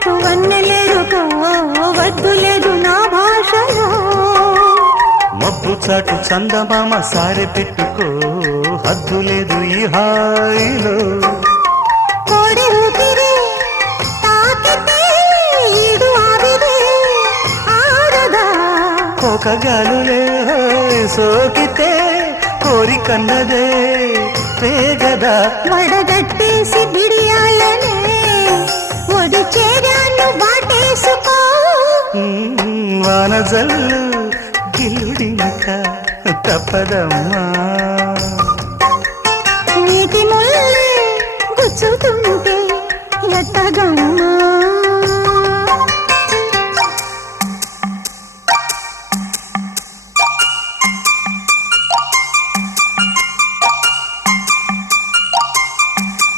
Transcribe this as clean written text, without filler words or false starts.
చాటు వన్నెలేదు వద్దు లేదు నా భాషలో మబ్బు చాటు చందమామ సారె పెట్టుకో హద్దు లేదు ఈ హాయిలో కోడి ఊపిరి తాకితే ఈడు ఆవిరే ఆడదా ఒక గాలులే సోకితే కోరికన్నదే పేగదా వడగట్టేసి బిడియాలనే ఒడి చేరాను బాటేసుకో వానజల్లు గిల్లుడినక తప్పదమ్మా